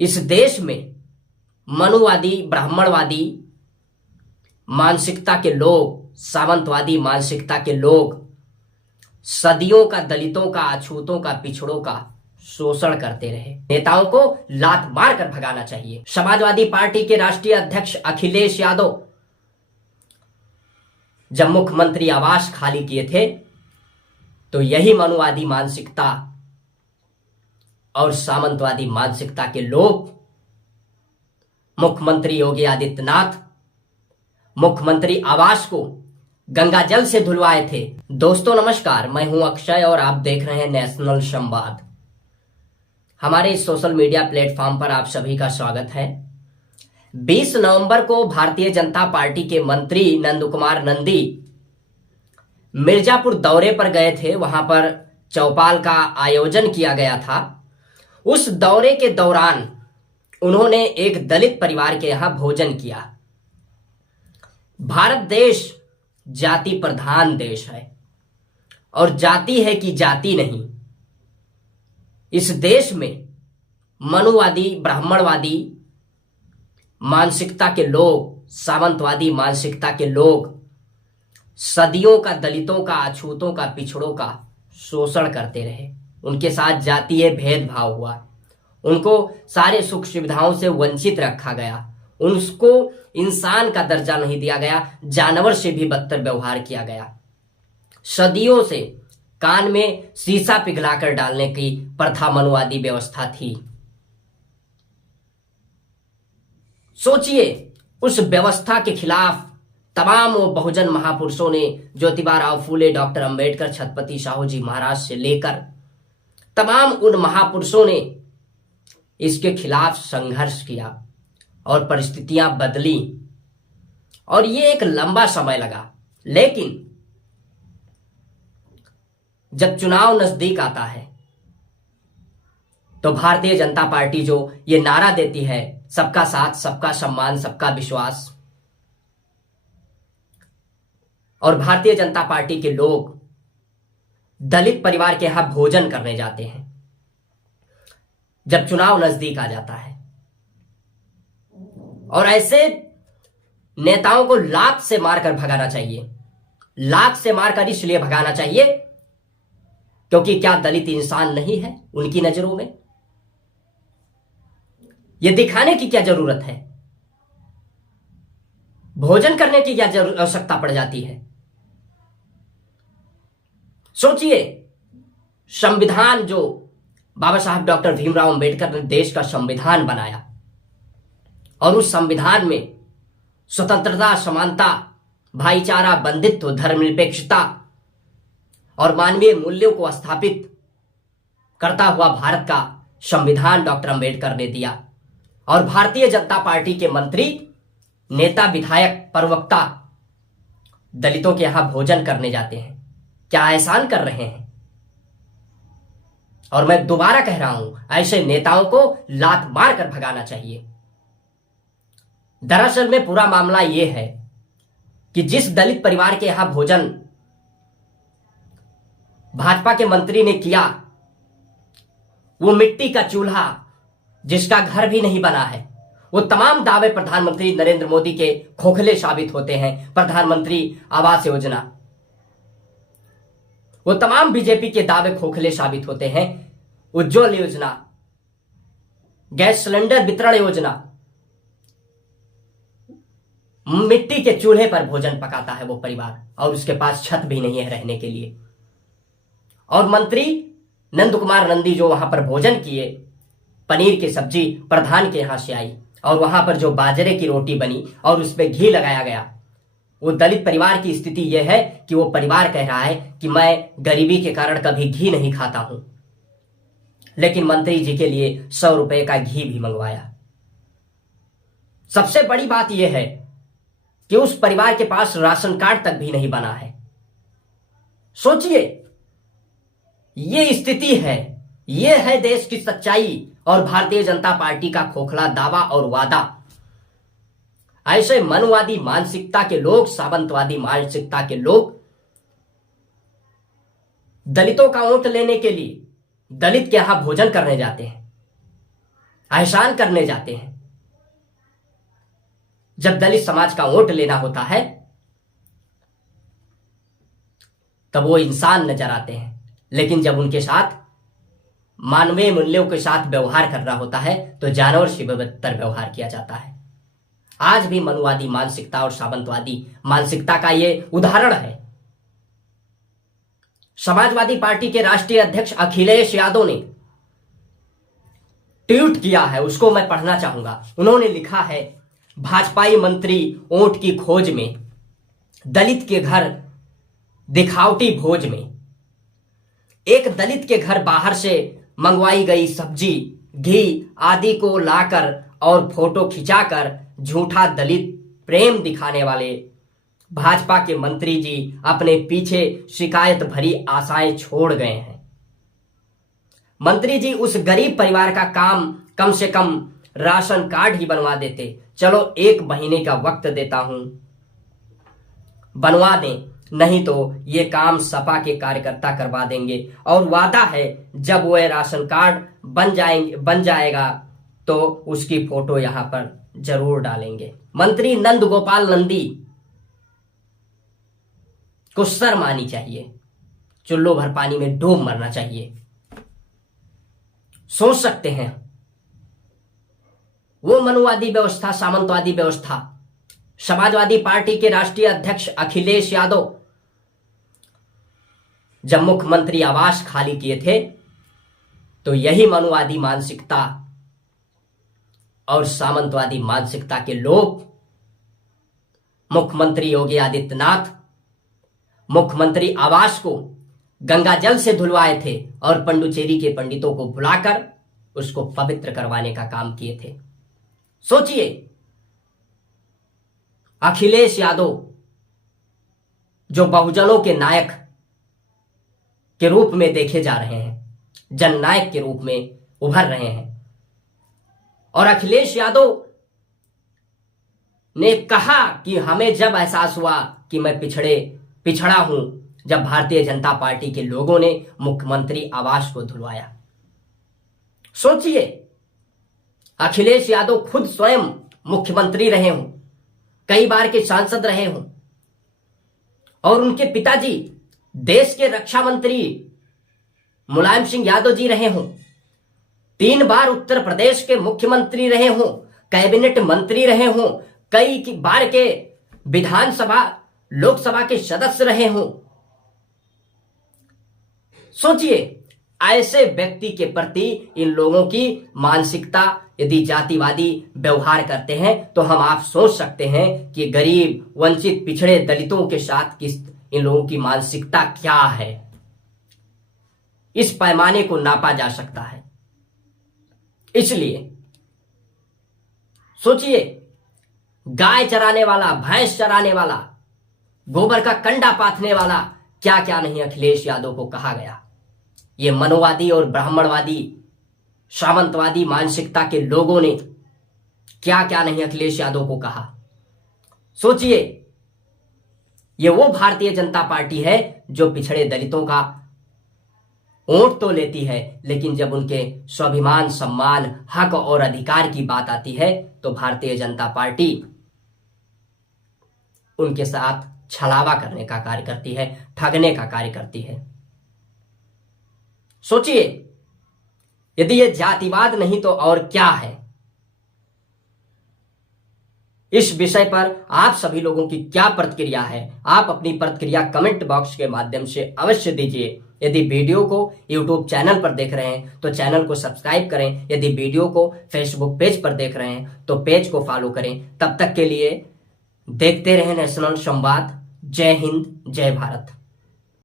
इस देश में मनुवादी, ब्राह्मणवादी मानसिकता के लोग, सामंतवादी मानसिकता के लोग सदियों का दलितों का, अछूतों का, पिछड़ों का शोषण करते रहे। नेताओं को लात मार कर भगाना चाहिए। समाजवादी पार्टी के राष्ट्रीय अध्यक्ष अखिलेश यादव जब मुख्यमंत्री आवास खाली किए थे तो यही मनुवादी मानसिकता और सामंतवादी मानसिकता के लोग मुख्यमंत्री योगी आदित्यनाथ मुख्यमंत्री आवास को गंगा जल से धुलवाए थे। दोस्तों नमस्कार, मैं हूं अक्षय और आप देख रहे हैं नेशनल संवाद। हमारे इस सोशल मीडिया प्लेटफॉर्म पर आप सभी का स्वागत है। 20 नवंबर को भारतीय जनता पार्टी के मंत्री नंद कुमार नंदी मिर्जापुर दौरे पर गए थे। वहां पर चौपाल का आयोजन किया गया था। उस दौरे के दौरान उन्होंने एक दलित परिवार के यहां भोजन किया। भारत देश जाति प्रधान देश है और जाति है कि जाति नहीं। इस देश में मनुवादी, ब्राह्मणवादी मानसिकता के लोग, सामंतवादी मानसिकता के लोग सदियों का दलितों का, अछूतों का, पिछड़ों का शोषण करते रहे। उनके साथ जातीय भेदभाव हुआ, उनको सारे सुख सुविधाओं से वंचित रखा गया, उनको इंसान का दर्जा नहीं दिया गया, जानवर से भी बदतर व्यवहार किया गया। सदियों से कान में शीशा पिघलाकर डालने की प्रथा मनुवादी व्यवस्था थी। सोचिए, उस व्यवस्था के खिलाफ तमाम वो बहुजन महापुरुषों ने, ज्योतिबा राव फूले, डॉक्टर अंबेडकर, छत्रपति साहू जी महाराज से लेकर तमाम उन महापुरुषों ने इसके खिलाफ संघर्ष किया और परिस्थितियां बदली और ये एक लंबा समय लगा। लेकिन जब चुनाव नजदीक आता है तो भारतीय जनता पार्टी जो ये नारा देती है, सबका साथ, सबका सम्मान, सबका विश्वास, और भारतीय जनता पार्टी के लोग दलित परिवार के यहां भोजन करने जाते हैं जब चुनाव नजदीक आ जाता है। और ऐसे नेताओं को लात से मारकर भगाना चाहिए। लात से मारकर इसलिए भगाना चाहिए क्योंकि क्या दलित इंसान नहीं है उनकी नजरों में? यह दिखाने की क्या जरूरत है? भोजन करने की क्या आवश्यकता पड़ जाती है? सोचिए, संविधान जो बाबा साहब डॉक्टर भीमराव अंबेडकर ने देश का संविधान बनाया और उस संविधान में स्वतंत्रता, समानता, भाईचारा, बंधुत्व, धर्मनिरपेक्षता और मानवीय मूल्यों को स्थापित करता हुआ भारत का संविधान डॉक्टर अंबेडकर ने दिया। और भारतीय जनता पार्टी के मंत्री, नेता, विधायक, प्रवक्ता दलितों के यहां भोजन करने जाते हैं। क्या एहसान कर रहे हैं? और मैं दोबारा कह रहा हूं, ऐसे नेताओं को लात मारकर भगाना चाहिए। दरअसल में पूरा मामला यह है कि जिस दलित परिवार के यहां भोजन भाजपा के मंत्री ने किया, वो मिट्टी का चूल्हा जिसका घर भी नहीं बना है। वो तमाम दावे प्रधानमंत्री नरेंद्र मोदी के खोखले साबित होते हैं। प्रधानमंत्री आवास योजना, वो तमाम बीजेपी के दावे खोखले साबित होते हैं। उज्ज्वल योजना, गैस सिलेंडर वितरण योजना, मिट्टी के चूल्हे पर भोजन पकाता है वो परिवार और उसके पास छत भी नहीं है रहने के लिए। और मंत्री नंद कुमार नंदी जो वहां पर भोजन किए, पनीर की सब्जी प्रधान के यहां से आई और वहां पर जो बाजरे की रोटी बनी और उसमें घी लगाया गया, वो दलित परिवार की स्थिति यह है कि वो परिवार कह रहा है कि मैं गरीबी के कारण कभी घी नहीं खाता हूं, लेकिन मंत्री जी के लिए 100 रुपए का घी भी मंगवाया। सबसे बड़ी बात यह है कि उस परिवार के पास राशन कार्ड तक भी नहीं बना है। सोचिए, ये स्थिति है, ये है देश की सच्चाई और भारतीय जनता पार्टी का खोखला दावा और वादा। ऐसे मनुवादी मानसिकता के लोग, सामंतवादी मानसिकता के लोग दलितों का वोट लेने के लिए दलित के यहां भोजन करने जाते हैं। एहसान करने जाते हैं। जब दलित समाज का वोट लेना होता है तब वो इंसान नजर आते हैं, लेकिन जब उनके साथ मानवीय मूल्यों के साथ व्यवहार करना होता है तो जानवर से बदतर व्यवहार किया जाता है। आज भी मनुवादी मानसिकता और सामंतवादी मानसिकता का ये उदाहरण है। समाजवादी पार्टी के राष्ट्रीय अध्यक्ष अखिलेश यादव ने ट्वीट किया है, उसको मैं पढ़ना चाहूंगा। उन्होंने लिखा है, भाजपाई मंत्री ऊंट की खोज में, दलित के घर दिखावटी भोज में। एक दलित के घर बाहर से मंगवाई गई सब्जी, घी आदि को लाकर और फोटो खिंचाकर झूठा दलित प्रेम दिखाने वाले भाजपा के मंत्री जी अपने पीछे शिकायत भरी आशाएं छोड़ गए हैं। मंत्री जी उस गरीब परिवार का काम कम से कम राशन कार्ड ही बनवा देते। चलो 1 महीने का वक्त देता हूं, बनवा दें, नहीं तो ये काम सपा के कार्यकर्ता करवा देंगे। और वादा है जब वह राशन कार्ड बन जाएगा तो उसकी फोटो यहां पर जरूर डालेंगे। मंत्री नंद गोपाल नंदी को शर्म आनी चाहिए, चुल्लू भर पानी में डूब मरना चाहिए। सोच सकते हैं वो मनुवादी व्यवस्था, सामंतवादी व्यवस्था, समाजवादी पार्टी के राष्ट्रीय अध्यक्ष अखिलेश यादव जब मुख्यमंत्री आवास खाली किए थे तो यही मनुवादी मानसिकता और सामंतवादी मानसिकता के लोग मुख्यमंत्री योगी आदित्यनाथ मुख्यमंत्री आवास को गंगा जल से धुलवाए थे और पंडुचेरी के पंडितों को बुलाकर उसको पवित्र करवाने का काम किए थे। सोचिए, अखिलेश यादव जो बहुजनों के नायक के रूप में देखे जा रहे हैं, जननायक के रूप में उभर रहे हैं, और अखिलेश यादव ने कहा कि हमें जब एहसास हुआ कि मैं पिछड़ा हूं, जब भारतीय जनता पार्टी के लोगों ने मुख्यमंत्री आवास को धुलवाया। सोचिए, अखिलेश यादव खुद स्वयं मुख्यमंत्री रहे हों, कई बार के सांसद रहे हों, और उनके पिताजी देश के रक्षा मंत्री मुलायम सिंह यादव जी रहे हों, 3 बार उत्तर प्रदेश के मुख्यमंत्री रहे हों, कैबिनेट मंत्री रहे हों, कई बार के विधानसभा लोकसभा के सदस्य रहे हों। सोचिए, ऐसे व्यक्ति के प्रति इन लोगों की मानसिकता यदि जातिवादी व्यवहार करते हैं तो आप सोच सकते हैं कि गरीब, वंचित, पिछड़े दलितों के साथ किस इन लोगों की मानसिकता क्या है। इस पैमाने को नापा जा सकता है। इसलिए सोचिए, गाय चराने वाला, भैंस चराने वाला, गोबर का कंडा पाथने वाला, क्या क्या नहीं अखिलेश यादव को कहा गया। ये मनोवादी और ब्राह्मणवादी सामंतवादी मानसिकता के लोगों ने क्या क्या नहीं अखिलेश यादव को कहा। सोचिए, ये वो भारतीय जनता पार्टी है जो पिछड़े दलितों का वोट तो लेती है, लेकिन जब उनके स्वाभिमान, सम्मान, हक और अधिकार की बात आती है तो भारतीय जनता पार्टी उनके साथ छलावा करने का कार्य करती है, ठगने का कार्य करती है। सोचिए, यदि ये जातिवाद नहीं तो और क्या है। इस विषय पर आप सभी लोगों की क्या प्रतिक्रिया है? आप अपनी प्रतिक्रिया कमेंट बॉक्स के माध्यम से अवश्य दीजिए। यदि वीडियो को YouTube चैनल पर देख रहे हैं तो चैनल को सब्सक्राइब करें। यदि वीडियो को Facebook पेज पर देख रहे हैं तो पेज को फॉलो करें। तब तक के लिए देखते रहें नेशनल संवाद। जय हिंद, जय भारत।